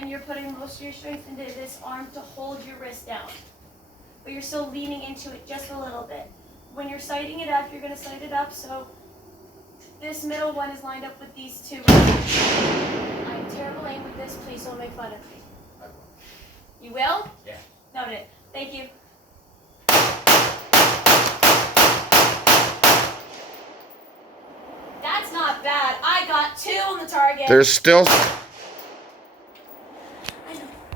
and you're putting most of your strength into this arm to hold your wrist down. But you're still leaning into it just a little bit. When you're sighting it up, you're going to sight it up so this middle one is lined up with these two. I have terrible aim with this. Please don't make fun of me. I will. You will? Yeah. Noted. Thank you. That's not bad. I got 2 on the target. There's still